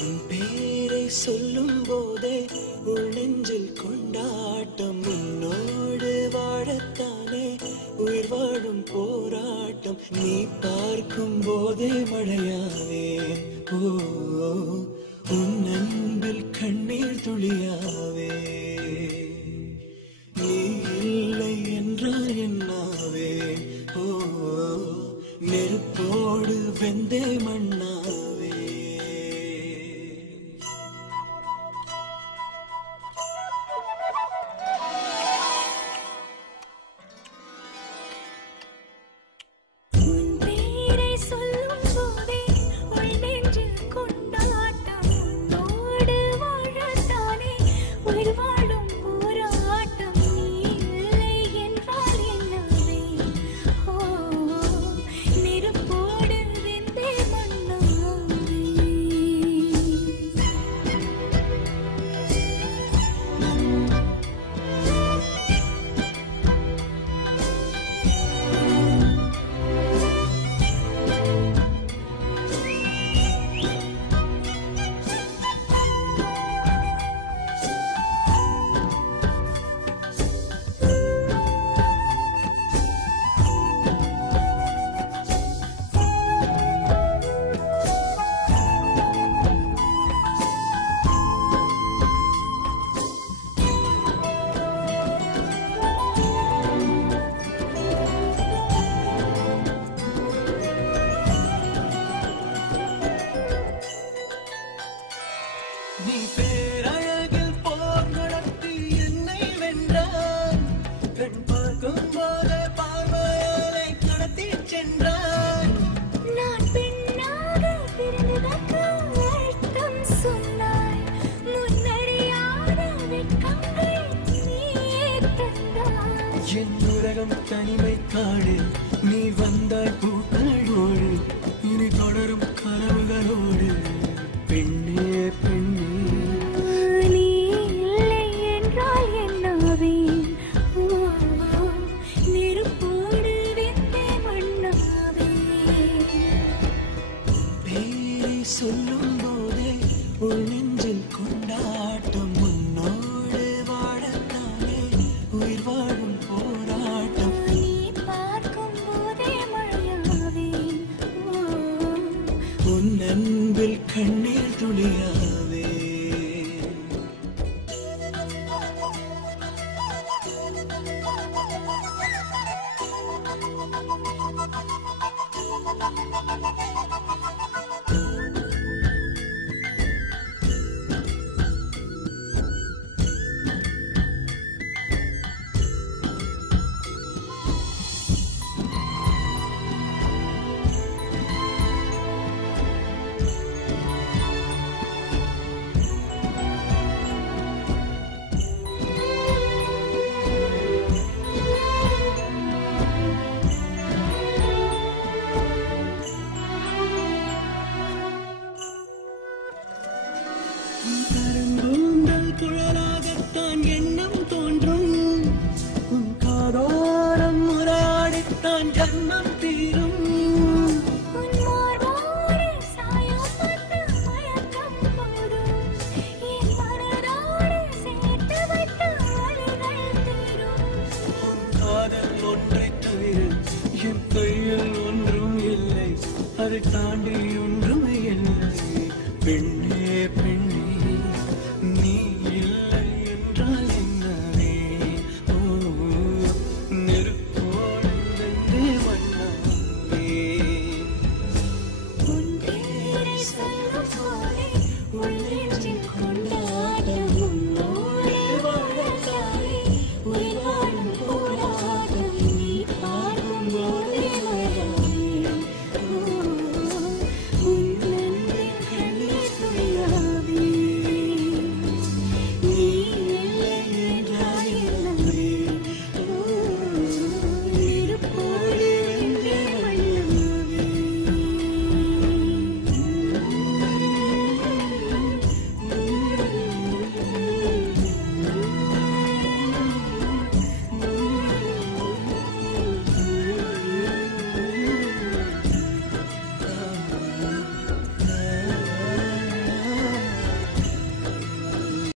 உன் பேரை சொல்லும் போதே உள் நெஞ்சில் கொண்டாட்டம். உன்னோடு வாழத்தானே உயிர் வாழும் போராட்டம். நீ பார்க்கும் போதே மழையாவே ஓ, உன் அன்பில் கண்ணீர் துளியாவே. நீ இல்லை என்றால் என்னாவே ஓ, நெருப்போடு வெந்தே மண்ணாவே. நீ பேரழகில் போர் நடத்தி என்னை வென்றாய். பெண் பார்க்கும் போது பார்வையாலை கடத்தி சென்றாய். நான் பெண்ணாக பிறந்ததற்கு அர்த்தம் சொன்னாய். முன்னறியாத வெட்கங்கள் நீயே தந்தாய். என் உலகம் தனிமை காடு. நீ வந்தாய் பூக்களோடு. இனி தொடரும் கனவுகளோடு. பெண்ணே பெண்ணே நீ இல்லை என்றால் என்னாவே நெருப்போடு வெந்தே மண்ணாவே. பேரை சொல்லும் போதே உள் நெஞ்சில் கொண்டாட்டம். உன்னோடு வாழத்தானே உயிர் வாழும் போராட்டம். நீ பார்க்கும் போதே மழையாவே உன் அன்பில் கண்ணீர் துளியாவே. கருங்கூந்தல் குழலாகத்தான் எண்ணம் தோன்றும். உன் காதோரம் முறையாடித்தான் ஜன்மம் தீரும். உன் மார்போடு சாயப்பட்ட மயக்கம் போதும். என் மனதோடு சேர்த்து வைத்த வலிகள் தீரும். உன் காதல் ஒன்றை தவிர என் கையில் ஒன்றும் இல்லை. அதை தாண்டி ஒன்றும் இல்லை. பெண்